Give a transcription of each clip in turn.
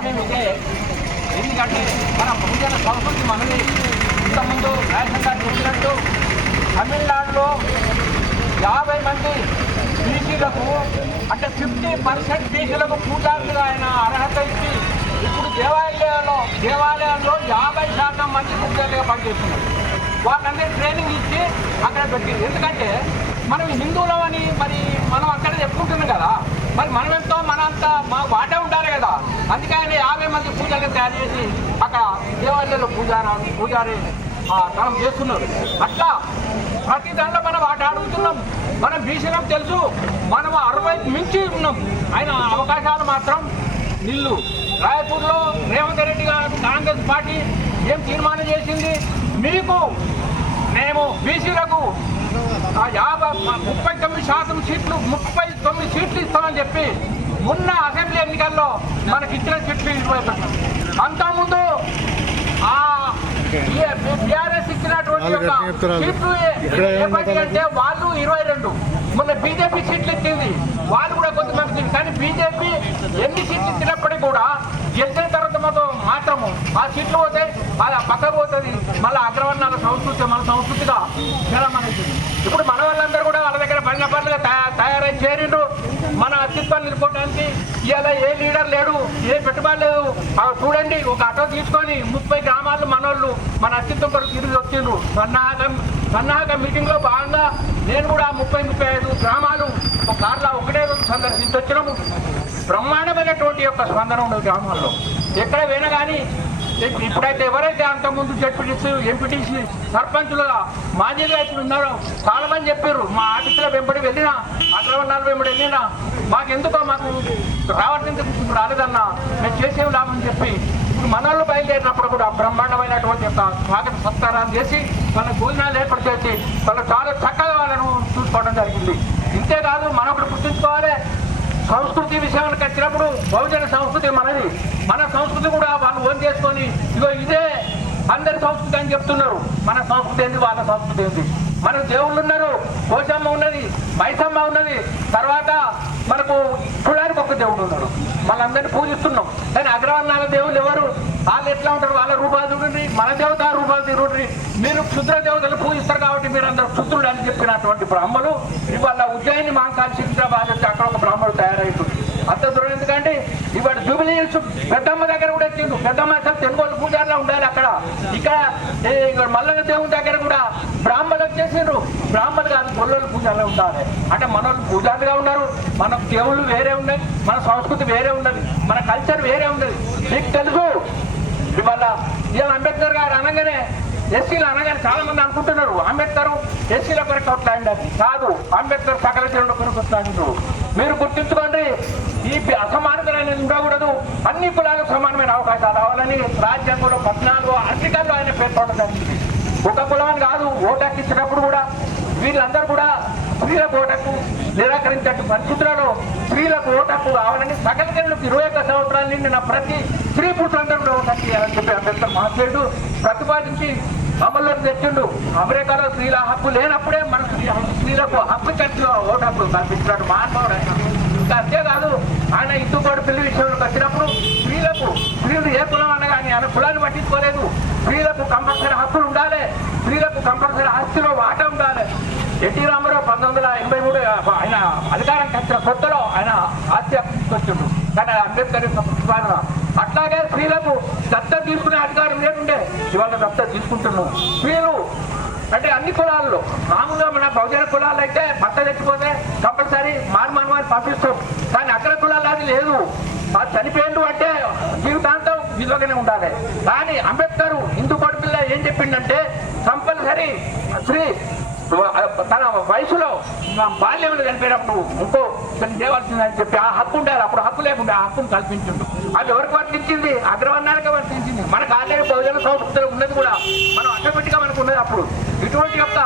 మనం ఇదే. ఎందుకంటే మన బహుజన సంస్కృతి మనది. ఇంతకుముందు రేషన్ కార్డు చెప్పినట్టు తమిళనాడులో 50 మంది బీసీలకు అంటే 50% బీసీలకు పూజారులుగా ఆయన అర్హత ఇచ్చి ఇప్పుడు దేవాలయాల్లో 50% మంది పూజారులుగా పనిచేస్తున్నారు. వాళ్ళందరికీ ట్రైనింగ్ ఇచ్చి అక్కడ పెట్టింది. ఎందుకంటే మనం హిందువులమని మరి మనం అక్కడ చెప్పుకుంటున్నాం కదా, మరి మనం ఎంతో మనంతా మాకు వాటే ఉండాలి కదా. అందుకే ఆయన 50 మంది పూజలు తయారు చేసి అక్కడ దేవాలయాల్లో పూజారి తనం చేస్తున్నారు. అట్లా ప్రతి దాంట్లో మనం వాట అడుగుతున్నాం. మనం బీసీలకు తెలుసు, మనం 60 మించి ఉన్నాం. ఆయన అవకాశాలు మాత్రం నిల్లు. రాయపూర్లో రేవంత్ రెడ్డి గారు కాంగ్రెస్ పార్టీ ఏం తీర్మానం చేసింది, మీకు మేము బీసీలకు 39% సీట్లు 39 సీట్లు ఇస్తామని చెప్పి మొన్న అసెంబ్లీ ఎన్నికల్లో మనకి ఇచ్చిన సీట్లు 20%. అంతకుముందు టీఆర్ఎస్ ఇచ్చినటువంటి సీట్లు అంటే వాళ్ళు 22, మొన్న బీజేపీ సీట్లు ఇచ్చింది, వాళ్ళు కూడా కొంతమంది. కానీ బీజేపీ ఎన్ని సీట్లు ఇచ్చినప్పటికీ కూడా గెలిచిన తర్వాత మాత్రము ఆ సీట్లు పోతే అది పక్కకు పోతుంది. మళ్ళీ అగ్రవర్ణాల సంస్కృతి మన సంస్కృతిగా చాలా మనకి. ఇప్పుడు మన వాళ్ళందరూ కూడా వాళ్ళ దగ్గర బండ్ల పనులుగా తయారై చేరిండ్రు. మన అస్తిత్వాన్ని నిలుపుకోవడానికి ఇవాళ ఏ లీడర్ లేడు, ఏ పెట్టుబడి లేదు. చూడండి, ఒక ఆటో తీసుకొని 30 గ్రామాలు మనోళ్ళు మన అస్తిత్వం కొరకు తిరిగి వచ్చిండ్రు. సన్నాహక మీటింగ్లో భాగంగా నేను కూడా 30-35 గ్రామాలు ఒక కార్లో ఒకటే రోజు సందర్శించి వచ్చినాము. బ్రహ్మాండమైనటువంటి యొక్క స్పందన ఉండదు గ్రామాల్లో. ఎక్కడ పోయినా కానీ ఇప్పుడైతే ఎవరైతే అంతకుముందు జడ్పీటీసీ, ఎంపీటీసీ, సర్పంచులుగా మాజీ రైతులు ఉన్నారో చాలా మంది చెప్పారు, మా ఆఫీసులో వెంబడి వెళ్ళినా, అగ్రవర్ణాలు వెంబడి వెళ్ళినా మాకు రావడానికి రాలేదన్నా, మేము చేసేవి లాభం చెప్పి ఇప్పుడు మనోళ్ళు బయలుదేరినప్పుడు కూడా బ్రహ్మాండమైనటువంటి యొక్క స్వాగత సత్కారాలు చేసి వాళ్ళ భోజనాలు ఏర్పాటు చేసి వాళ్ళు చాలా చక్కగా వాళ్ళను చూసుకోవడం జరిగింది. ఇంతేకాదు మనం ఒకటి గుర్తుంచుకోవాలి, సంస్కృతి విషయానికి వచ్చినప్పుడు బహుజన సంస్కృతి మనది. మన సంస్కృతి కూడా వాళ్ళు ఓన్ చేసుకొని ఇదే అందరి సంస్కృతి అని చెప్తున్నారు. మన సంస్కృతి ఏంది, వాళ్ళ సంస్కృతి ఏంది. మనకు దేవుళ్ళు ఉన్నారు, పోషమ్మ ఉన్నది, మైసమ్మ ఉన్నది, తర్వాత మనకు కులానికి ఒక దేవుడు ఉన్నాడు. మనందరినీ పూజిస్తున్నాం. కానీ అగ్రవర్ణాల దేవుళ్ళు ఎవరు, వాళ్ళు ఎట్లా ఉంటారు, వాళ్ళ రూపాలు చూడండి, మన దేవత రూపాలు తిరుగుండ్రి. మీరు క్షుద్ర దేవతలు పూజిస్తారు కాబట్టి మీరు అందరూ క్షుద్రుడు అని చెప్పినటువంటి బ్రాహ్మలు ఇవాళ ఉజ్జయిని మహంకాళి సికింద్రాబాద్ వచ్చి అక్కడ ఒక బ్రాహ్మణుడు తయారైతుంది. అంత దూరం ఎందుకంటే ఇవాళ జూబిలీ హిల్స్ పెద్దమ్మ దగ్గర కూడా వచ్చిండు. పెద్దమ్మ అసలు తెలుగు పూజారులో ఉండాలి అక్కడ. ఇక్కడ మల్లన్న దేవుని దగ్గర కూడా బ్రాహ్మణులు వచ్చేసిండ్రు. బ్రాహ్మణులు కాదు, గొల్లలు పూజారులో ఉండాలి. అంటే మన పూజారులుగా ఉన్నారు, మన దేవుళ్ళు వేరే ఉన్నాయి, మన సంస్కృతి వేరే ఉన్నది, మన కల్చర్ వేరే ఉన్నది. మీకు తెలుసు, ఇవాళ అంబేద్కర్ గారు అనగానే ఎస్సీలు అనగానే చాలా మంది అనుకుంటున్నారు అంబేద్కర్ ఎస్సీల కొరకు కొట్లాడి. కాదు, అంబేద్కర్ సకల జనుల కొరకు కొట్లాడిండు. మీరు గుర్తించుకోండి, ఈ అసమానతలు అనేది ఉండకూడదు. అన్ని కులాలకు సమానమైన అవకాశాలు రావాలని రాజ్యాంగంలో 14 ఆర్టికల్లో ఆయన పేర్కొనడం జరిగింది. ఒక కులాన్ని కాదు, ఓటాకి ఇచ్చినప్పుడు కూడా వీళ్ళందరూ కూడా స్త్రీలకు ఓటకు నిరాకరించే పరిస్థితులలో స్త్రీలకు ఓటకు రావాలని సకల జనులకు 21 సంవత్సరాల నిండిన ప్రతి స్త్రీ పురుషులందరూ ఓటకు చేయాలని చెప్పి అంబేద్కర్ మాట్లాడు ప్రతిపాదించి అమల్లోకి తెచ్చిండు. అమెరికాలో స్త్రీల హక్కు లేనప్పుడే మన స్త్రీలకు హక్కు ఖర్చులో ఓటు హక్కు కల్పించినట్టు మహాత్ముడు ఆయన. ఇంకా అంతేకాదు, ఆయన హిందూకోడు పెళ్లి విషయంలోకి వచ్చినప్పుడు స్త్రీలు ఏ కులం అన్నా కానీ ఆయన కులాన్ని పట్టించుకోలేదు. స్త్రీలకు కంపల్సరీ హక్కులు ఉండాలి, స్త్రీలకు కంపల్సరీ ఆస్తిలో వాటా ఉండాలి. ఎన్టీ రామారావు 1983 ఆయన అధికారానికి వచ్చిన కొత్తలో ఆయన ఆస్తి హక్కు తీసుకొచ్చిండు. కానీ అంబేద్కర్ యొక్క అట్లాగే స్త్రీలకు దత్తత తీసుకునే అధికారం లేకుండే, ఇవాళ దత్తత తీసుకుంటున్నాం. స్త్రీలు అంటే అన్ని కులాల్లో మామూలుగా మన బహుజన కులాలు అయితే భర్త చచ్చిపోతే కంపల్సరీ మారుమానవాన్ని పంపిస్తాం. కానీ అగ్ర కులాలు అది లేదు. చనిపోయిండు అంటే జీవితాంతం విలువగానే ఉండాలి. కానీ అంబేద్కర్ హిందూ కొడుకుల్లో ఏం చెప్పిండంటే కంపల్సరీ స్త్రీ తన వయసులో బాల్యంలో చనిపోయినప్పుడు ఇంకో చేయవలసిందని చెప్పి ఆ హక్కు ఉండాలి. అప్పుడు హక్కు లేకుండా ఆ హక్కును కల్పించిండు. అది ఎవరికి వర్తించింది? అగ్రవర్ణానికి వర్తించింది. మనకు ఆల్రెడీ బహుజన సంస్కృతిలో ఉన్నది కూడా మనం ఆటోమేటిక్గా మనకు ఉన్నది. అప్పుడు ఇటువంటి యొక్క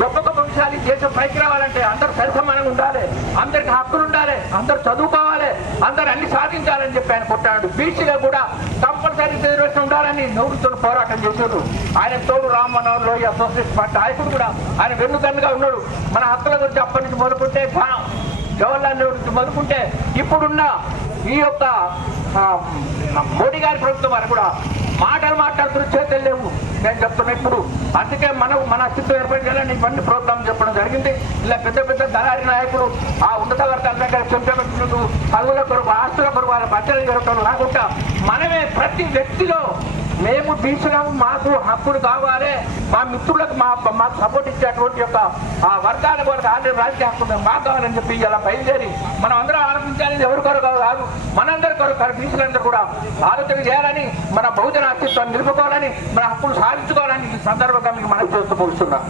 గొప్ప గొప్ప విషయాలు దేశం పైకి రావాలంటే అందరూ సరిసమానంగా ఉండాలి, అందరికి హక్కులు ఉండాలి, అందరూ చదువుకోవాలి, అందరూ అన్ని సాధించాలని చెప్పి ఆయన కొట్టాడు. బీసీలో కూడా కంపల్సరీ రిజర్వేషన్ ఉండాలని నవ్వుతో పోరాటం చేశారు. ఆయన తోడు రామ్ మనోహర్ లోహియా అసోసియేషన్ పార్టీ నాయకుడు కూడా ఆయన వెన్నుదన్నుగా ఉన్నాడు. మన హక్కుల గురించి అప్పటి నుంచి మొదలుకుంటే జవహర్లాల్ నెహ్రూ నుంచి మొదలుకుంటే ఇప్పుడున్న ఈ యొక్క మోడీ గారి ప్రభుత్వం వారు కూడా మాటలు మాట్లాడుతున్న చేతులు లేవు నేను చెప్తున్నా ఇప్పుడు. అందుకే మన అస్తిత్వం ఏర్పాటు చేయాలని ఇవన్నీ ప్రోగ్రాం చెప్పడం జరిగింది. ఇలా పెద్ద పెద్ద దళారి నాయకులు ఆ ఉన్నత వర్గాల దగ్గర చెంపబెట్టుకుంటూ పదవుల కొరకు ఆస్తుల కొరకు వాళ్ళ బట్టలు జరగడం రాకుండా మనమే ప్రతి వ్యక్తిలో మేము బీసీలం మాకు హక్కులు కావాలి, మా మిత్రులకు మాకు సపోర్ట్ ఇచ్చేటువంటి యొక్క ఆ వర్గాల కొరకు ఆల్రెడీ రాజకీయ హక్కులు మాకు కావాలని చెప్పి ఇలా బయలుదేరి మనం అందరం ఆలోచించాలి. ఎవరి కొరకు కాదు, మనందరి కొరకు బీసీలందరూ కూడా ఆలోచన చేయాలని, మన బహుజన అస్తిత్వాన్ని నిలుపుకోవాలని, మన హక్కులు సాధించుకోవాలని ఈ సందర్భంగా మీకు మనం చేస్తూ పోస్తున్నాం.